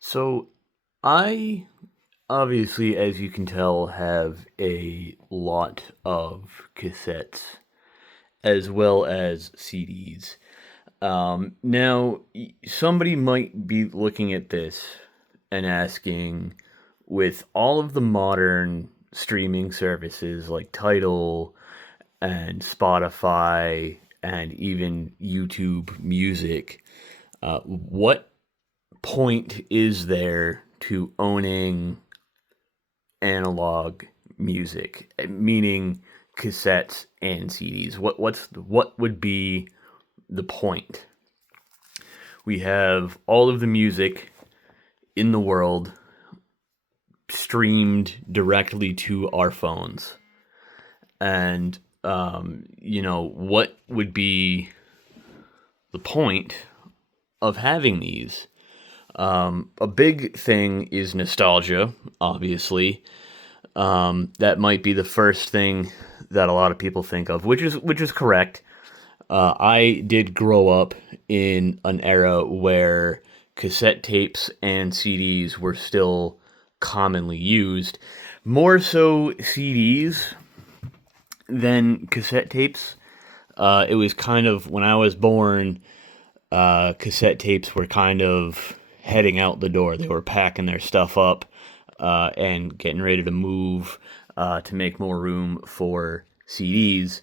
So I obviously, as you can tell, have a lot of cassettes as well as CDs. Now, somebody might be looking at this and asking, with all of the modern streaming services like Tidal and Spotify and even YouTube Music, what point is there to owning analog music, meaning cassettes and CDs? What would be the point? We have all of the music in the world streamed directly to our phones, and what would be the point of having these? A big thing is nostalgia, obviously. That might be the first thing that a lot of people think of, which is correct. I did grow up in an era where cassette tapes and CDs were still commonly used, more so CDs than cassette tapes. It was kind of when I was born, cassette tapes were kind of heading out the door. They were packing their stuff up and getting ready to move to make more room for CDs,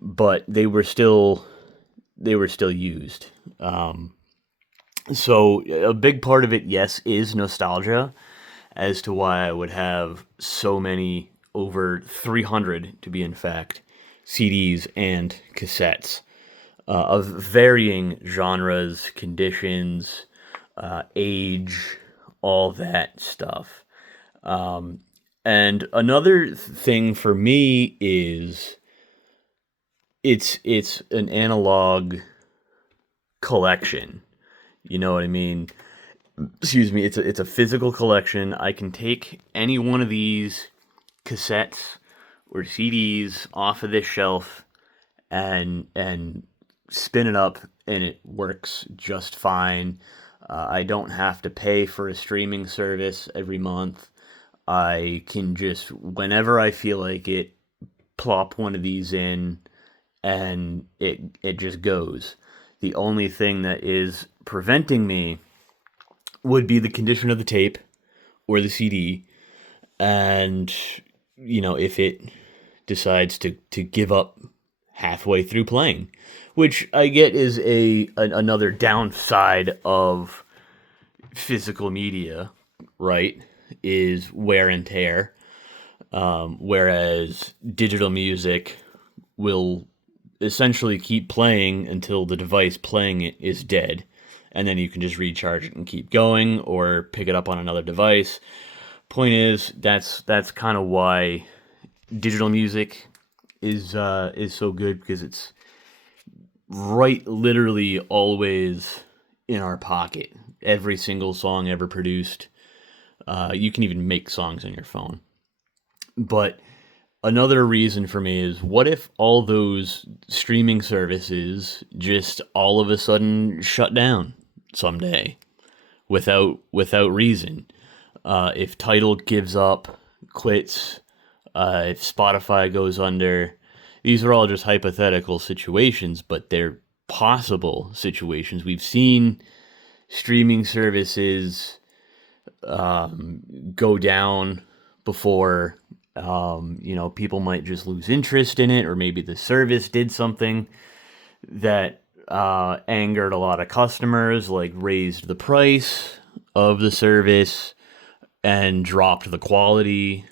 but they were still used. So a big part of it, yes, is nostalgia as to why I would have so many, over 300 to be in fact, CDs and cassettes of varying genres, conditions, age, all that stuff. Um, and another thing for me is it's an analog collection. You know what I mean? Excuse me. It's a physical collection. I can take any one of these cassettes or CDs off of this shelf and spin it up, and it works just fine. I don't have to pay for a streaming service every month. I can just, whenever I feel like it, plop one of these in, and it just goes. The only thing that is preventing me would be the condition of the tape or the CD, and if it decides to give up halfway through playing, which I get is another downside of physical media, right? Is wear and tear. Whereas digital music will essentially keep playing until the device playing it is dead, and then you can just recharge it and keep going or pick it up on another device. Point is, that's kind of why digital music is so good, because it's right literally always in our pocket. Every single song ever produced. You can even make songs on your phone. But another reason for me is, what if all those streaming services just all of a sudden shut down someday without reason? If Tidal gives up, quits, if Spotify goes under, these are all just hypothetical situations, but they're possible situations. We've seen streaming services go down before. People might just lose interest in it, or maybe the service did something that angered a lot of customers, like raised the price of the service and dropped the quality.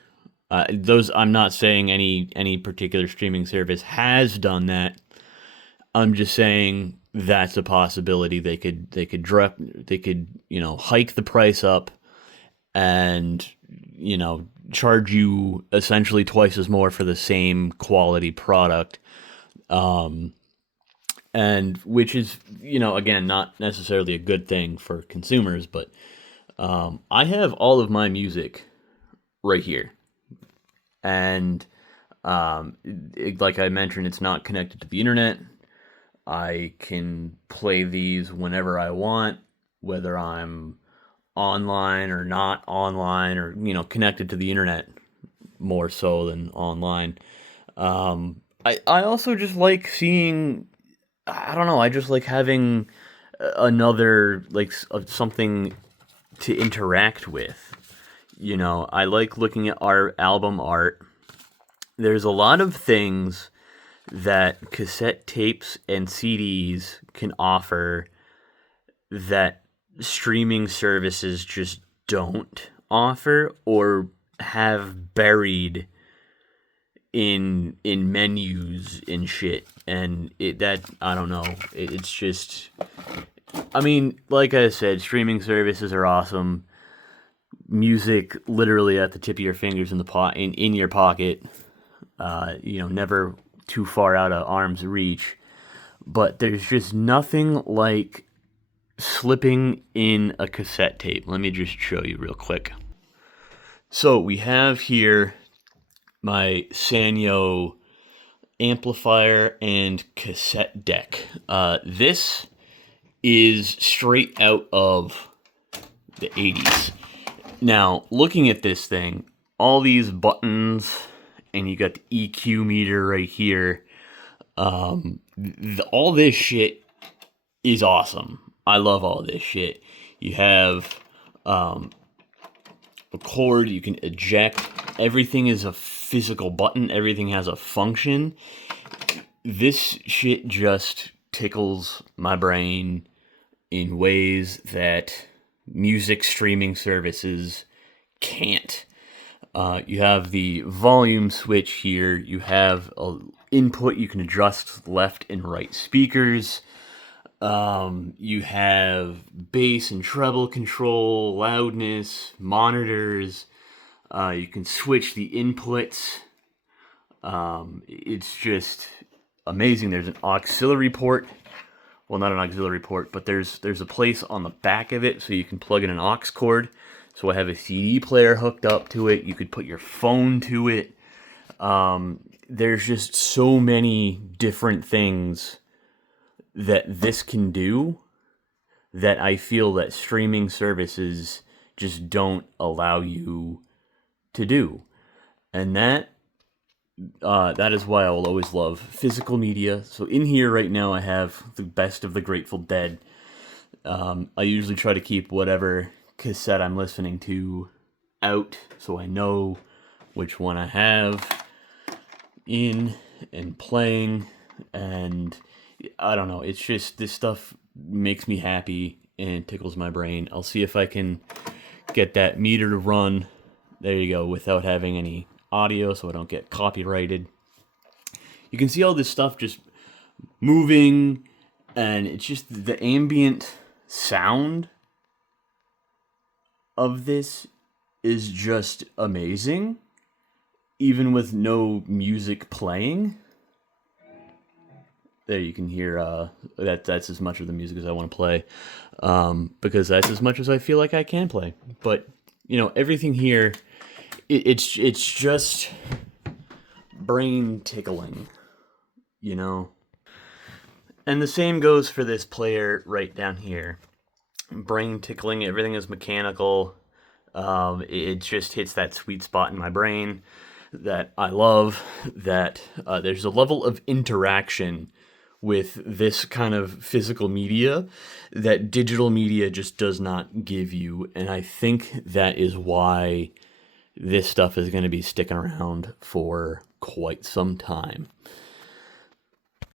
Those, I'm not saying any particular streaming service has done that. I'm just saying that's a possibility. They could hike the price up and charge you essentially twice as more for the same quality product. Um, and which is, again, not necessarily a good thing for consumers, but I have all of my music right here. And like I mentioned, it's not connected to the internet. I can play these whenever I want, whether I'm online or not online, or connected to the internet more so than online. I also just like seeing, I don't know, I just like having another, like, something to interact with. I like looking at our album art. There's a lot of things that cassette tapes and CDs can offer that streaming services just don't offer, or have buried in menus and shit. And that, I don't know, it's just, I mean, like I said, streaming services are awesome. Music literally at the tip of your fingers, in your pocket. Never too far out of arm's reach. But there's just nothing like slipping in a cassette tape. Let me just show you real quick. So we have here my Sanyo amplifier and cassette deck. This is straight out of the 80s. Now, looking at this thing, all these buttons, and you got the EQ meter right here. All this shit is awesome. I love all this shit. You have a cord you can eject. Everything is a physical button. Everything has a function. This shit just tickles my brain in ways that music streaming services can't. You have the volume switch here. You have an input you can adjust left and right speakers. You have bass and treble control, loudness, monitors. You can switch the inputs. It's just amazing. There's an auxiliary port. Well, not an auxiliary port, but there's a place on the back of it so you can plug in an aux cord. So I have a CD player hooked up to it. You could put your phone to it. There's just so many different things that this can do that I feel that streaming services just don't allow you to do. And that is why I will always love physical media. So in here right now I have the best of the Grateful Dead. I usually try to keep whatever cassette I'm listening to out so I know which one I have in and playing. And I don't know, it's just, this stuff makes me happy and tickles my brain. I'll see if I can get that meter to run, there you go, without having any audio so I don't get copyrighted. You can see all this stuff just moving, and it's just the ambient sound of this is just amazing, even with no music playing. There you can hear that's as much of the music as I want to play, because that's as much as I feel like I can play. But everything here, it's just brain tickling, And the same goes for this player right down here. Brain tickling. Everything is mechanical. It just hits that sweet spot in my brain that I love. That there's a level of interaction with this kind of physical media that digital media just does not give you. And I think that is why this stuff is going to be sticking around for quite some time.